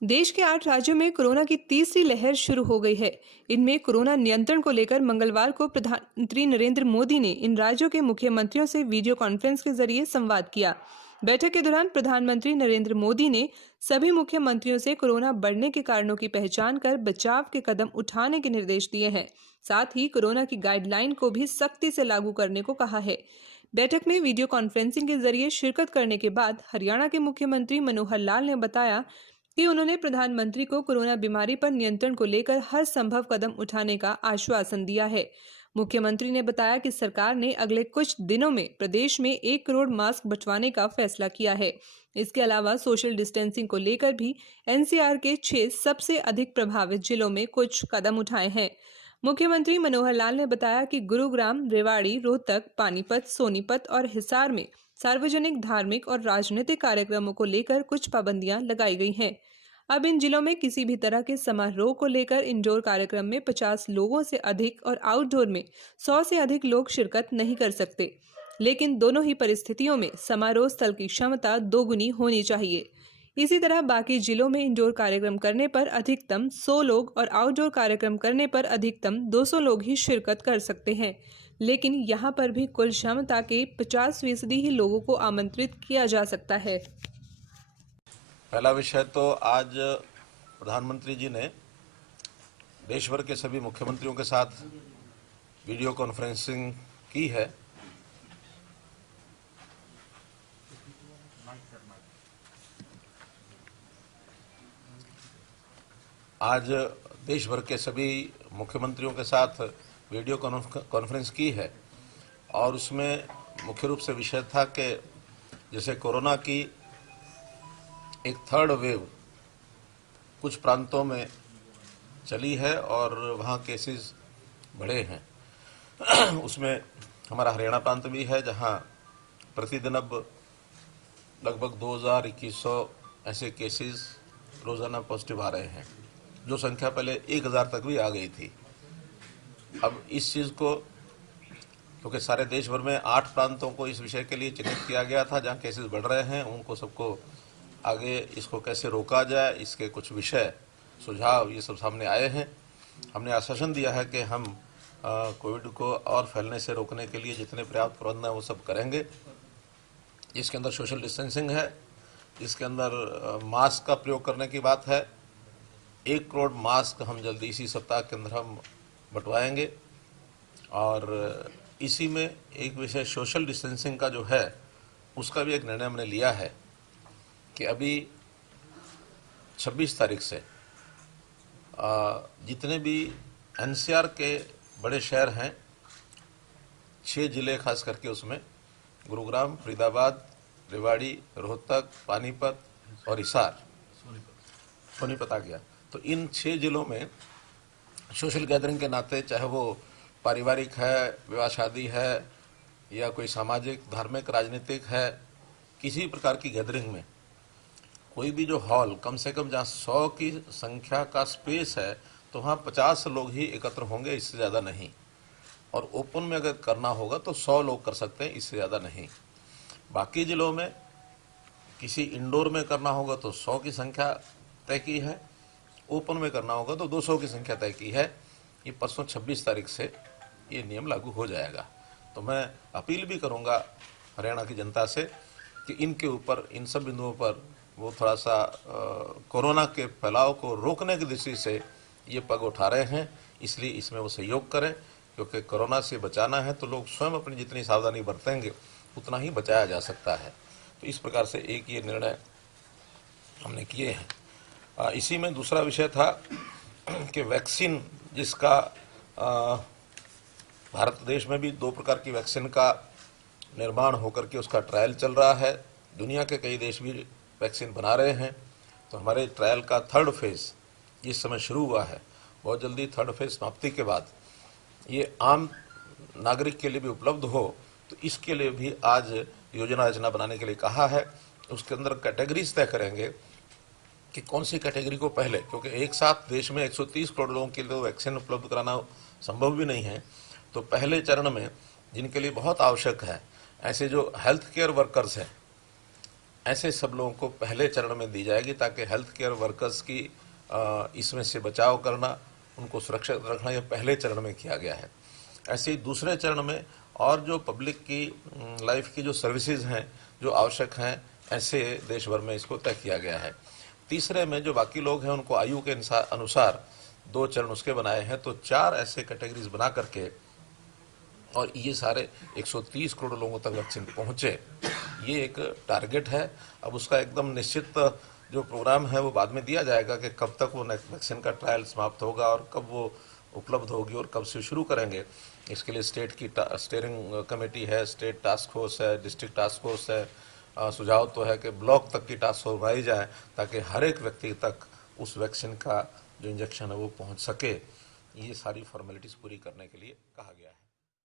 देश के 8 राज्यों में कोरोना की तीसरी लहर शुरू हो गई है। इनमें कोरोना नियंत्रण को लेकर मंगलवार को प्रधानमंत्री नरेंद्र मोदी ने इन राज्यों के मुख्यमंत्रियों से वीडियो कॉन्फ्रेंस के जरिए संवाद किया। बैठक के दौरान प्रधानमंत्री नरेंद्र मोदी ने सभी मुख्यमंत्रियों से कोरोना बढ़ने के कारणों की पहचान कर बचाव के कदम उठाने के निर्देश दिए हैं। साथ ही कोरोना की गाइडलाइन को भी सख्ती से लागू करने को कहा है। बैठक में वीडियो कॉन्फ्रेंसिंग के जरिए शिरकत करने के बाद हरियाणा के मुख्यमंत्री मनोहर लाल ने बताया कि उन्होंने प्रधानमंत्री को कोरोना बीमारी पर नियंत्रण को लेकर हर संभव कदम उठाने का आश्वासन दिया है। मुख्यमंत्री ने बताया कि सरकार ने अगले कुछ दिनों में प्रदेश में 1 करोड़ मास्क बंटवाने का फैसला किया है। इसके अलावा सोशल डिस्टेंसिंग को लेकर भी एनसीआर के 6 सबसे अधिक प्रभावित जिलों में कुछ कदम उठाए हैं। मुख्यमंत्री मनोहर लाल ने बताया कि गुरुग्राम, रेवाड़ी, रोहतक, पानीपत, सोनीपत और हिसार में सार्वजनिक, धार्मिक और राजनीतिक कार्यक्रमों को लेकर कुछ पाबंदियां लगाई गई हैं। अब इन जिलों में किसी भी तरह के समारोह को लेकर इंडोर कार्यक्रम में 50 लोगों से अधिक और आउटडोर में 100 से अधिक लोग शिरकत नहीं कर सकते। लेकिन दोनों ही परिस्थितियों में समारोह स्थल की क्षमता दोगुनी होनी चाहिए। इसी तरह बाकी जिलों में इंडोर कार्यक्रम करने पर अधिकतम 100 लोग और आउटडोर कार्यक्रम करने पर अधिकतम 200 लोग ही शिरकत कर सकते हैं। लेकिन यहाँ पर भी कुल क्षमता के 50% ही लोगों को आमंत्रित किया जा सकता है। पहला विषय तो आज प्रधानमंत्री जी ने देश भर के सभी मुख्यमंत्रियों के साथ वीडियो कॉन्फ्रेंसिंग की है। आज देश भर के सभी मुख्यमंत्रियों के साथ वीडियो कॉन्फ्रेंस की है और उसमें मुख्य रूप से विषय था कि जैसे कोरोना की एक थर्ड वेव कुछ प्रांतों में चली है और वहाँ केसेस बढ़े हैं। उसमें हमारा हरियाणा प्रांत भी है जहाँ प्रतिदिन अब लगभग 2000-2100 ऐसे केसेस रोजाना पॉजिटिव आ रहे हैं, जो संख्या पहले 1000 तक भी आ गई थी। अब इस चीज़ को क्योंकि सारे देश भर में 8 प्रांतों को इस विषय के लिए चिन्हित किया गया था जहाँ केसेस बढ़ रहे हैं, उनको सबको आगे इसको कैसे रोका जाए, इसके कुछ विषय सुझाव ये सब सामने आए हैं। हमने आश्वासन दिया है कि हम कोविड को और फैलने से रोकने के लिए जितने पर्याप्त प्रबंध हैं वो सब करेंगे। इसके अंदर सोशल डिस्टेंसिंग है, इसके अंदर मास्क का प्रयोग करने की बात है। 1 करोड़ मास्क हम जल्दी इसी सप्ताह के अंदर हम बंटवाएंगे और इसी में एक विषय सोशल डिस्टेंसिंग का जो है उसका भी एक निर्णय हमने लिया है कि अभी 26 तारीख से जितने भी एनसीआर के बड़े शहर हैं, 6 जिले खास करके, उसमें गुरुग्राम, फरीदाबाद, रेवाड़ी, रोहतक, पानीपत और हिसार, सोनीपत आ गया। तो इन 6 जिलों में सोशल गैदरिंग के नाते, चाहे वो पारिवारिक है, विवाह शादी है या कोई सामाजिक, धार्मिक, राजनीतिक है, किसी प्रकार की गैदरिंग में कोई भी जो हॉल कम से कम जहाँ 100 की संख्या का स्पेस है तो वहाँ 50 लोग ही एकत्र होंगे, इससे ज़्यादा नहीं। और ओपन में अगर करना होगा तो 100 लोग कर सकते हैं, इससे ज़्यादा नहीं। बाकी जिलों में किसी इंडोर में करना होगा तो 100 की संख्या तय की है, ओपन में करना होगा तो 200 की संख्या तय की है। ये परसों 26 तारीख से ये नियम लागू हो जाएगा। तो मैं अपील भी करूँगा हरियाणा की जनता से कि इनके ऊपर, इन सब बिंदुओं पर वो थोड़ा सा कोरोना के फैलाव को रोकने की दृष्टि से ये पग उठा रहे हैं, इसलिए इसमें वो सहयोग करें। क्योंकि कोरोना से बचाना है तो लोग स्वयं अपनी जितनी सावधानी बरतेंगे उतना ही बचाया जा सकता है। तो इस प्रकार से एक ये निर्णय हमने किए हैं। इसी में दूसरा विषय था कि वैक्सीन, जिसका भारत देश में भी 2 प्रकार की वैक्सीन का निर्माण होकर के उसका ट्रायल चल रहा है। दुनिया के कई देश भी वैक्सीन बना रहे हैं। तो हमारे ट्रायल का 3rd फेज इस समय शुरू हुआ है। बहुत जल्दी 3rd फेज समाप्ति के बाद ये आम नागरिक के लिए भी उपलब्ध हो, तो इसके लिए भी आज योजना रचना बनाने के लिए कहा है। उसके अंदर कैटेगरीज तय करेंगे कि कौन सी कैटेगरी को पहले, क्योंकि एक साथ देश में 130 करोड़ लोगों के लिए वैक्सीन उपलब्ध कराना संभव भी नहीं है। तो पहले चरण में जिनके लिए बहुत आवश्यक है, ऐसे जो हेल्थ केयर वर्कर्स हैं, ऐसे सब लोगों को पहले चरण में दी जाएगी ताकि हेल्थ केयर वर्कर्स की इसमें से बचाव करना, उनको सुरक्षित रखना, यह पहले चरण में किया गया है। ऐसे ही दूसरे चरण में और जो पब्लिक की लाइफ की जो सर्विसेज हैं जो आवश्यक हैं, ऐसे देश भर में इसको तय किया गया है। तीसरे में जो बाकी लोग हैं उनको आयु के अनुसार 2 चरण उसके बनाए हैं, तो 4 ऐसे कैटेगरीज बना करके और ये सारे 130 करोड़ लोगों तक वैक्सीन पहुंचे, ये एक टारगेट है। अब उसका एकदम निश्चित जो प्रोग्राम है वो बाद में दिया जाएगा कि कब तक वो वैक्सीन का ट्रायल समाप्त होगा और कब वो उपलब्ध होगी और कब से शुरू करेंगे। इसके लिए स्टेट की स्टीयरिंग कमेटी है, स्टेट टास्क फोर्स है, डिस्ट्रिक्ट टास्क फोर्स है। सुझाव तो है कि ब्लॉक तक की टास्क फोर्स बनाई जाए ताकि हर एक व्यक्ति तक उस वैक्सीन का जो इंजेक्शन है वो पहुंच सके। ये सारी फॉर्मेलिटीज पूरी करने के लिए कहा गया है।